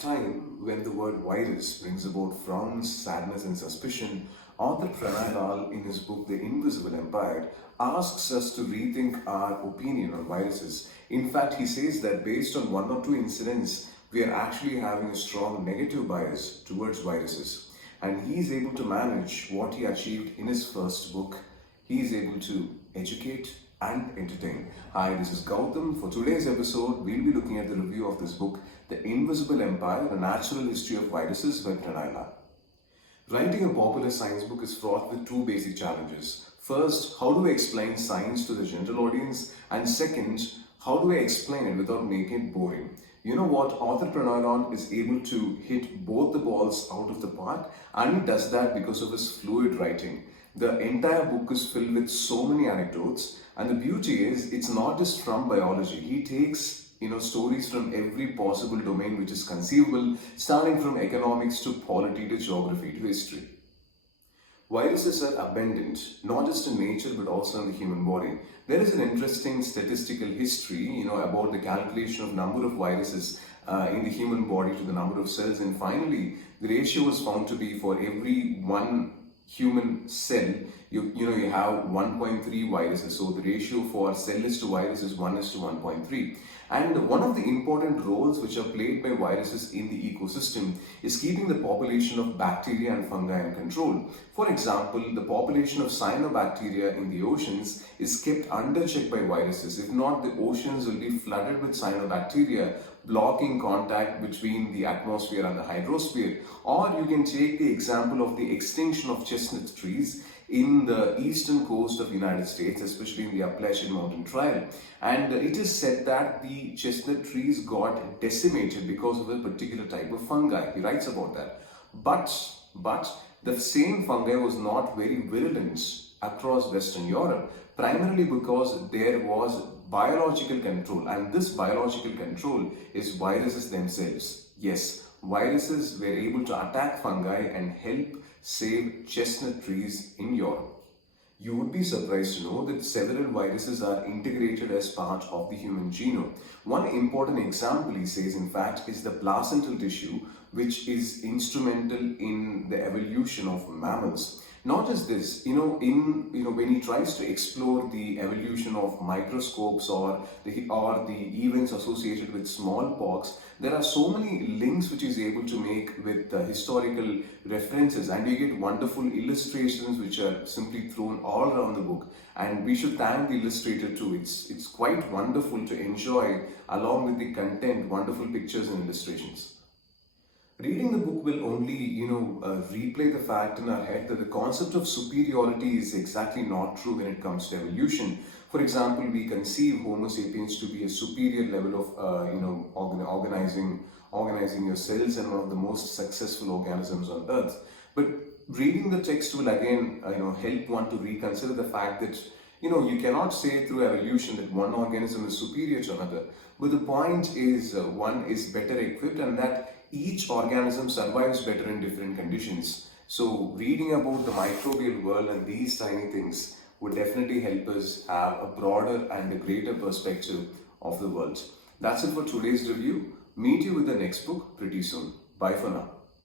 time when the word virus brings about frowns, sadness, and suspicion, author Pranay Lal, in his book The Invisible Empire, asks us to rethink our opinion on viruses. In fact, he says that based on one or two incidents, we are actually having a strong negative bias towards viruses. And he is able to manage what he achieved in his first book. He is able to educate and entertain. Hi, this is Gautam. For today's episode, we'll be looking at the review of this book, The Invisible Empire, A Natural History of Viruses by Pranay Lal. Writing a popular science book is fraught with two basic challenges. First, how do I explain science to the general audience? And second, how do I explain it without making it boring? You know what? Author Pranay Lal is able to hit both the balls out of the park, and he does that because of his fluid writing. The entire book is filled with so many anecdotes, and the beauty is it's not just from biology. He takes stories from every possible domain which is conceivable, starting from economics to polity to geography to history. Viruses are abundant, not just in nature but also in the human body. There is an interesting statistical history, about the calculation of number of viruses in the human body to the number of cells, and finally the ratio was found to be for every one human cell, you have 1.3 viruses. So the ratio for cell-less to virus is 1:1.3. And one of the important roles which are played by viruses in the ecosystem is keeping the population of bacteria and fungi in control. For example, the population of cyanobacteria in the oceans is kept under check by viruses. If not, the oceans will be flooded with cyanobacteria, blocking contact between the atmosphere and the hydrosphere. Or you can take the example of the extinction of chestnut trees in the eastern coast of the United States, especially in the Appalachian Mountain Trail. And it is said that the chestnut trees got decimated because of a particular type of fungi. He writes about that. But the same fungi was not very virulent across Western Europe, primarily because there was biological control, and this biological control is viruses themselves. Yes, viruses were able to attack fungi and help save chestnut trees in Europe. You would be surprised to know that several viruses are integrated as part of the human genome. One important example, he says, in fact, is the placental tissue, which is instrumental in the evolution of mammals. Not just this, when he tries to explore the evolution of microscopes or the events associated with smallpox, there are so many links which he's able to make with historical references, and you get wonderful illustrations which are simply thrown all around the book. And we should thank the illustrator too. It's quite wonderful to enjoy, along with the content, wonderful pictures and illustrations. Reading the book will only, replay the fact in our head that the concept of superiority is exactly not true when it comes to evolution. For example, we conceive Homo sapiens to be a superior level of, organizing your cells and one of the most successful organisms on Earth. But reading the text will again, help one to reconsider the fact that you cannot say through evolution that one organism is superior to another. But the point is one is better equipped, and that each organism survives better in different conditions. So reading about the microbial world and these tiny things would definitely help us have a broader and a greater perspective of the world. That's it for today's review. Meet you with the next book pretty soon. Bye for now.